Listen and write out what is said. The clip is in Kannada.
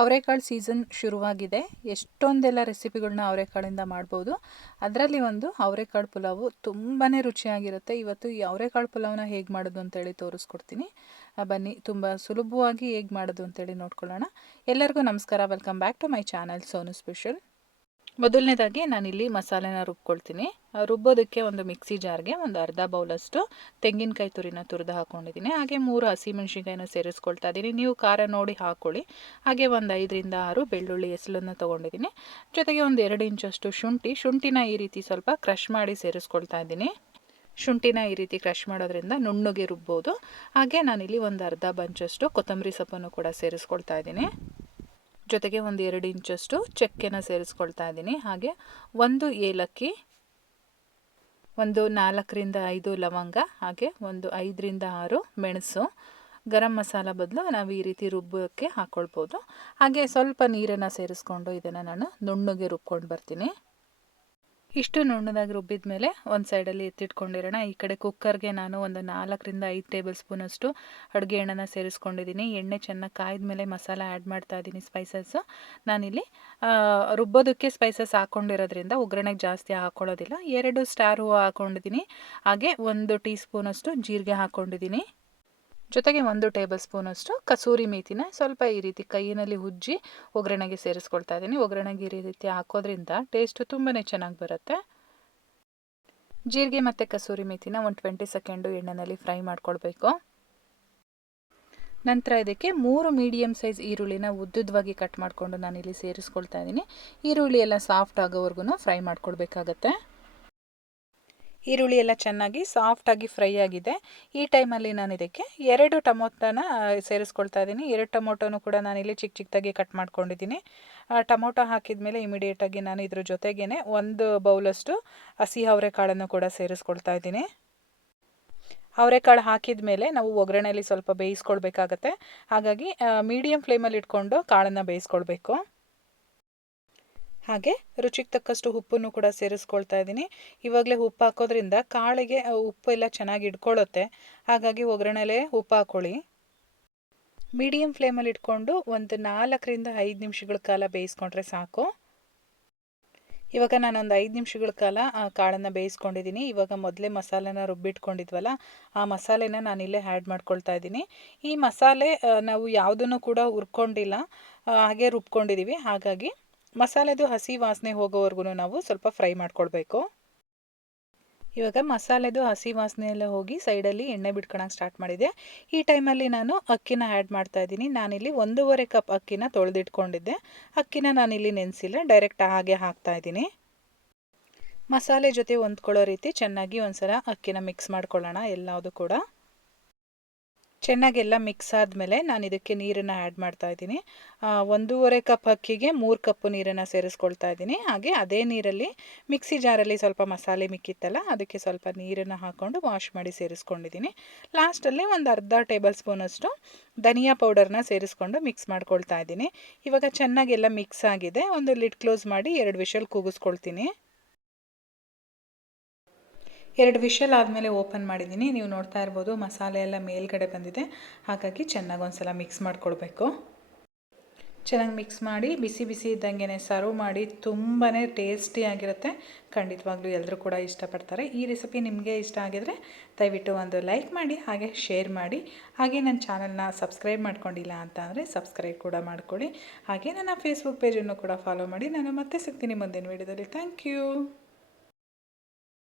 ಅವರೆಕಾಳು ಸೀಸನ್ ಶುರುವಾಗಿದೆ. ಎಷ್ಟೊಂದೆಲ್ಲ ರೆಸಿಪಿಗಳನ್ನ ಅವರೆಕಾಳಿಂದ ಮಾಡ್ಬೋದು. ಅದರಲ್ಲಿ ಒಂದು ಅವರೆಕಾಳು ಪುಲಾವು ತುಂಬಾ ರುಚಿಯಾಗಿರುತ್ತೆ. ಇವತ್ತು ಈ ಅವರೆಕಾಳು ಪುಲಾವನ್ನ ಹೇಗೆ ಮಾಡೋದು ಅಂತೇಳಿ ತೋರಿಸ್ಕೊಡ್ತೀನಿ. ಬನ್ನಿ, ತುಂಬ ಸುಲಭವಾಗಿ ಹೇಗೆ ಮಾಡೋದು ಅಂತೇಳಿ ನೋಡ್ಕೊಳ್ಳೋಣ. ಎಲ್ಲರಿಗೂ ನಮಸ್ಕಾರ, welcome back to my channel Sonu special. ಮೊದಲನೇದಾಗಿ ನಾನಿಲ್ಲಿ ಮಸಾಲೆನ ರುಬ್ಕೊಳ್ತೀನಿ. ರುಬ್ಬೋದಕ್ಕೆ ಒಂದು ಮಿಕ್ಸಿ ಜಾರ್ಗೆ ಒಂದು ಅರ್ಧ ಬೌಲಷ್ಟು ತೆಂಗಿನಕಾಯಿ ತುರಿನ ತುರಿದು ಹಾಕ್ಕೊಂಡಿದ್ದೀನಿ. ಹಾಗೆ 3 ಹಸಿಮೆಣ್ಸಿನ್ಕಾಯಿನ ಸೇರಿಸ್ಕೊಳ್ತಾ ಇದ್ದೀನಿ. ನೀವು ಖಾರ ನೋಡಿ ಹಾಕ್ಕೊಳ್ಳಿ. ಹಾಗೆ ಒಂದು 5ರಿಂದ 6 ಬೆಳ್ಳುಳ್ಳಿ ಎಸಳನ್ನು ತೊಗೊಂಡಿದ್ದೀನಿ. ಜೊತೆಗೆ ಒಂದು 2 ಇಂಚಷ್ಟು ಶುಂಠಿನ ಈ ರೀತಿ ಸ್ವಲ್ಪ ಕ್ರಷ್ ಮಾಡಿ ಸೇರಿಸ್ಕೊಳ್ತಾ ಇದ್ದೀನಿ. ಶುಂಠಿನ ಈ ರೀತಿ ಕ್ರಷ್ ಮಾಡೋದ್ರಿಂದ ನುಣ್ಣಗೆ ರುಬ್ಬೋದು. ಹಾಗೆ ನಾನಿಲ್ಲಿ ಒಂದು ಅರ್ಧ ಬಂಚಷ್ಟು ಕೊತ್ತಂಬರಿ ಸೊಪ್ಪನ್ನು ಕೂಡ ಸೇರಿಸ್ಕೊಳ್ತಾ ಇದ್ದೀನಿ. ಜೊತೆಗೆ ಒಂದು 2 ಇಂಚಷ್ಟು ಚಕ್ಕೆನ ಸೇರಿಸ್ಕೊಳ್ತಾ ಇದ್ದೀನಿ. ಹಾಗೆ 1 ಏಲಕ್ಕಿ, ಒಂದು 4ರಿಂದ 5 ಲವಂಗ, ಹಾಗೆ ಒಂದು 5ರಿಂದ 6 ಮೆಣಸು. ಗರಂ ಮಸಾಲ ಬದಲು ನಾವು ಈ ರೀತಿ ರುಬ್ಬೋಕ್ಕೆ ಹಾಕ್ಕೊಳ್ಬೋದು. ಹಾಗೆ ಸ್ವಲ್ಪ ನೀರನ್ನು ಸೇರಿಸ್ಕೊಂಡು ಇದನ್ನು ನಾನು ನುಣ್ಣಗೆ ರುಬ್ಕೊಂಡು ಬರ್ತೀನಿ. ಇಷ್ಟು ನುಣ್ಣದಾಗಿ ರುಬ್ಬಿದ ಮೇಲೆ ಒಂದು ಸೈಡಲ್ಲಿ ಎತ್ತಿಟ್ಕೊಂಡಿರೋಣ. ಈ ಕಡೆ ಕುಕ್ಕರ್ಗೆ ನಾನು ಒಂದು 4ರಿಂದ 5 ಟೇಬಲ್ ಸ್ಪೂನಷ್ಟು ಅಡುಗೆ ಎಣ್ಣೆನ ಸೇರಿಸ್ಕೊಂಡಿದ್ದೀನಿ. ಎಣ್ಣೆ ಚೆನ್ನಾಗಿ ಕಾಯ್ದ ಮೇಲೆ ಮಸಾಲ ಆ್ಯಡ್ ಮಾಡ್ತಾ ಇದ್ದೀನಿ. ಸ್ಪೈಸಸ್ಸು ನಾನಿಲ್ಲಿ ರುಬ್ಬೋದಕ್ಕೆ ಸ್ಪೈಸಸ್ ಹಾಕ್ಕೊಂಡಿರೋದ್ರಿಂದ ಒಗ್ಗರಣೆಗೆ ಜಾಸ್ತಿ ಹಾಕ್ಕೊಳ್ಳೋದಿಲ್ಲ. 2 ಸ್ಟಾರ್ ಹೂವು ಹಾಕ್ಕೊಂಡಿದ್ದೀನಿ. ಹಾಗೆ 1 ಟೀ ಸ್ಪೂನಷ್ಟು ಜೀರಿಗೆ ಹಾಕ್ಕೊಂಡಿದ್ದೀನಿ. ಜೊತೆಗೆ 1 ಟೇಬಲ್ ಸ್ಪೂನಷ್ಟು ಕಸೂರಿ ಮೇಥಿನ ಸ್ವಲ್ಪ ಈ ರೀತಿ ಕೈಯಲ್ಲಿ ಉಜ್ಜಿ ಒಗ್ಗರಣೆಗೆ ಸೇರಿಸ್ಕೊಳ್ತಾ ಇದ್ದೀನಿ. ಒಗ್ಗರಣೆಗೆ ಈ ರೀತಿ ಹಾಕೋದ್ರಿಂದ ಟೇಸ್ಟು ತುಂಬಾ ಚೆನ್ನಾಗಿ ಬರುತ್ತೆ. ಜೀರಿಗೆ ಮತ್ತು ಕಸೂರಿ ಮೇಥಿನ ಒಂದು 20 ಸೆಕೆಂಡು ಎಣ್ಣೆಯಲ್ಲಿ ಫ್ರೈ ಮಾಡ್ಕೊಳ್ಬೇಕು. ನಂತರ ಇದಕ್ಕೆ 3 ಮೀಡಿಯಮ್ ಸೈಜ್ ಈರುಳ್ಳಿನ ಉದ್ದುದ್ದವಾಗಿ ಕಟ್ ಮಾಡಿಕೊಂಡು ನಾನಿಲ್ಲಿ ಸೇರಿಸ್ಕೊಳ್ತಾ ಇದ್ದೀನಿ. ಈರುಳ್ಳಿ ಎಲ್ಲ ಸಾಫ್ಟ್ ಆಗೋವರೆಗೂ ಫ್ರೈ ಮಾಡ್ಕೊಳ್ಬೇಕಾಗತ್ತೆ. ಈರುಳ್ಳಿ ಎಲ್ಲ ಚೆನ್ನಾಗಿ ಸಾಫ್ಟಾಗಿ ಫ್ರೈ ಆಗಿದೆ. ಈ ಟೈಮಲ್ಲಿ ನಾನು ಇದಕ್ಕೆ 2 ಟೊಮೊಟೊನ ಸೇರಿಸ್ಕೊಳ್ತಾ ಇದ್ದೀನಿ. 2 ಟೊಮೊಟೊನು ಕೂಡ ನಾನಿಲ್ಲಿ ಚಿಕ್ಕದಾಗಿ ಕಟ್ ಮಾಡ್ಕೊಂಡಿದ್ದೀನಿ. ಟೊಮೊಟೊ ಹಾಕಿದ ಮೇಲೆ ಇಮಿಡಿಯೇಟಾಗಿ ನಾನು ಇದ್ರ ಜೊತೆಗೇ 1 ಬೌಲಷ್ಟು ಹಸಿ ಅವರೆಕಾಳನ್ನು ಕೂಡ ಸೇರಿಸ್ಕೊಳ್ತಾ ಇದ್ದೀನಿ. ಅವರೆಕಾಳು ಹಾಕಿದ ಮೇಲೆ ನಾವು ಒಗ್ಗರಣೆಯಲ್ಲಿ ಸ್ವಲ್ಪ ಬೇಯಿಸ್ಕೊಳ್ಬೇಕಾಗತ್ತೆ. ಹಾಗಾಗಿ ಮೀಡಿಯಮ್ ಫ್ಲೇಮಲ್ಲಿ ಇಟ್ಕೊಂಡು ಕಾಳನ್ನು ಬೇಯಿಸ್ಕೊಳ್ಬೇಕು. ಹಾಗೆ ರುಚಿಗೆ ತಕ್ಕಷ್ಟು ಉಪ್ಪನ್ನು ಕೂಡ ಸೇರಿಸ್ಕೊಳ್ತಾ ಇದ್ದೀನಿ. ಇವಾಗಲೇ ಉಪ್ಪು ಹಾಕೋದ್ರಿಂದ ಕಾಳಿಗೆ ಉಪ್ಪು ಎಲ್ಲ ಚೆನ್ನಾಗಿ ಇಟ್ಕೊಳ್ಳುತ್ತೆ. ಹಾಗಾಗಿ ಒಗ್ಗರಣೆಲೇ ಉಪ್ಪು ಹಾಕ್ಕೊಳ್ಳಿ. ಮೀಡಿಯಮ್ ಫ್ಲೇಮಲ್ಲಿ ಇಟ್ಕೊಂಡು ಒಂದು 4ರಿಂದ 5 ನಿಮಿಷಗಳ ಕಾಲ ಬೇಯಿಸ್ಕೊಂಡ್ರೆ ಸಾಕು. ಇವಾಗ ನಾನೊಂದು 5 ನಿಮಿಷಗಳ ಕಾಲ ಕಾಳನ್ನು ಬೇಯಿಸ್ಕೊಂಡಿದ್ದೀನಿ. ಇವಾಗ ಮೊದಲೇ ಮಸಾಲೆನ ರುಬ್ಬಿಟ್ಕೊಂಡಿದ್ವಲ್ಲ, ಆ ಮಸಾಲೆನ ನಾನಿಲ್ಲೇ ಆ್ಯಡ್ ಮಾಡ್ಕೊಳ್ತಾ ಇದ್ದೀನಿ. ಈ ಮಸಾಲೆ ನಾವು ಯಾವುದನ್ನು ಕೂಡ ಹುರ್ಕೊಂಡಿಲ್ಲ, ಹಾಗೆ ರುಬ್ಕೊಂಡಿದ್ದೀವಿ. ಹಾಗಾಗಿ ಮಸಾಲೆದು ಹಸಿ ವಾಸನೆ ಹೋಗೋವರೆಗೂ ನಾವು ಸ್ವಲ್ಪ ಫ್ರೈ ಮಾಡ್ಕೊಳ್ಬೇಕು. ಇವಾಗ ಮಸಾಲೆದು ಹಸಿ ವಾಸನೆ ಎಲ್ಲ ಹೋಗಿ ಸೈಡಲ್ಲಿ ಎಣ್ಣೆ ಬಿಟ್ಕೊಳಕ್ಕೆ ಸ್ಟಾರ್ಟ್ ಮಾಡಿದೆ. ಈ ಟೈಮಲ್ಲಿ ನಾನು ಅಕ್ಕಿನ ಆ್ಯಡ್ ಮಾಡ್ತಾ ಇದ್ದೀನಿ. ನಾನಿಲ್ಲಿ 1.5 ಕಪ್ ಅಕ್ಕಿನ ತೊಳೆದಿಟ್ಕೊಂಡಿದ್ದೆ. ಅಕ್ಕಿನ ನಾನಿಲ್ಲಿ ನೆನೆಸಿಲ್ಲ, ಡೈರೆಕ್ಟ್ ಹಾಗೆ ಹಾಕ್ತಾ ಇದ್ದೀನಿ. ಮಸಾಲೆ ಜೊತೆ ಹೊಂದ್ಕೊಳ್ಳೋ ರೀತಿ ಚೆನ್ನಾಗಿ ಒಂದ್ಸಲ ಅಕ್ಕಿನ ಮಿಕ್ಸ್ ಮಾಡ್ಕೊಳ್ಳೋಣ. ಎಲ್ಲವುದು ಕೂಡ ಚೆನ್ನಾಗೆಲ್ಲ ಮಿಕ್ಸ್ ಆದಮೇಲೆ ನಾನು ಇದಕ್ಕೆ ನೀರನ್ನು ಆ್ಯಡ್ ಮಾಡ್ತಾ ಇದ್ದೀನಿ. 1.5 ಕಪ್ ಅಕ್ಕಿಗೆ 3 ಕಪ್ಪು ನೀರನ್ನು ಸೇರಿಸ್ಕೊಳ್ತಾ ಇದ್ದೀನಿ. ಹಾಗೆ ಅದೇ ನೀರಲ್ಲಿ ಮಿಕ್ಸಿ ಜಾರಲ್ಲಿ ಸ್ವಲ್ಪ ಮಸಾಲೆ ಮಿಕ್ಕಿತ್ತಲ್ಲ, ಅದಕ್ಕೆ ಸ್ವಲ್ಪ ನೀರನ್ನು ಹಾಕ್ಕೊಂಡು ವಾಶ್ ಮಾಡಿ ಸೇರಿಸ್ಕೊಂಡಿದ್ದೀನಿ. ಲಾಸ್ಟಲ್ಲಿ ಒಂದು ಅರ್ಧ ಟೇಬಲ್ ಸ್ಪೂನಷ್ಟು ಧನಿಯಾ ಪೌಡರ್ನ ಸೇರಿಸ್ಕೊಂಡು ಮಿಕ್ಸ್ ಮಾಡ್ಕೊಳ್ತಾ ಇದ್ದೀನಿ. ಇವಾಗ ಚೆನ್ನಾಗೆಲ್ಲ ಮಿಕ್ಸ್ ಆಗಿದೆ. ಒಂದು ಲಿಡ್ ಕ್ಲೋಸ್ ಮಾಡಿ 2 ವಿಷಲ್ ಕೂಗಿಸ್ಕೊಳ್ತೀನಿ. 2 ವಿಷಲ್ ಆದಮೇಲೆ ಓಪನ್ ಮಾಡಿದ್ದೀನಿ. ನೀವು ನೋಡ್ತಾ ಇರ್ಬೋದು ಮಸಾಲೆ ಎಲ್ಲ ಮೇಲ್ಗಡೆ ಬಂದಿದೆ. ಹಾಗಾಗಿ ಚೆನ್ನಾಗಿ ಒಂದ್ಸಲ ಮಿಕ್ಸ್ ಮಾಡ್ಕೊಳ್ಬೇಕು. ಚೆನ್ನಾಗಿ ಮಿಕ್ಸ್ ಮಾಡಿ ಬಿಸಿ ಬಿಸಿ ಇದ್ದಂಗೆ ಸರ್ವ್ ಮಾಡಿ. ತುಂಬಾ ಟೇಸ್ಟಿಯಾಗಿರುತ್ತೆ. ಖಂಡಿತವಾಗ್ಲೂ ಎಲ್ಲರೂ ಕೂಡ ಇಷ್ಟಪಡ್ತಾರೆ. ಈ ರೆಸಿಪಿ ನಿಮಗೆ ಇಷ್ಟ ಆಗಿದರೆ ದಯವಿಟ್ಟು ಒಂದು ಲೈಕ್ ಮಾಡಿ, ಹಾಗೆ ಶೇರ್ ಮಾಡಿ. ಹಾಗೆ ನನ್ನ ಚಾನಲ್ನ ಸಬ್ಸ್ಕ್ರೈಬ್ ಮಾಡ್ಕೊಂಡಿಲ್ಲ ಅಂತ ಅಂದರೆ ಸಬ್ಸ್ಕ್ರೈಬ್ ಕೂಡ ಮಾಡ್ಕೊಳ್ಳಿ. ಹಾಗೆ ನನ್ನ ಫೇಸ್ಬುಕ್ ಪೇಜನ್ನು ಕೂಡ ಫಾಲೋ ಮಾಡಿ. ನಾನು ಮತ್ತೆ ಸಿಗ್ತೀನಿ ಮುಂದಿನ ವೀಡಿಯೋದಲ್ಲಿ. Thank you.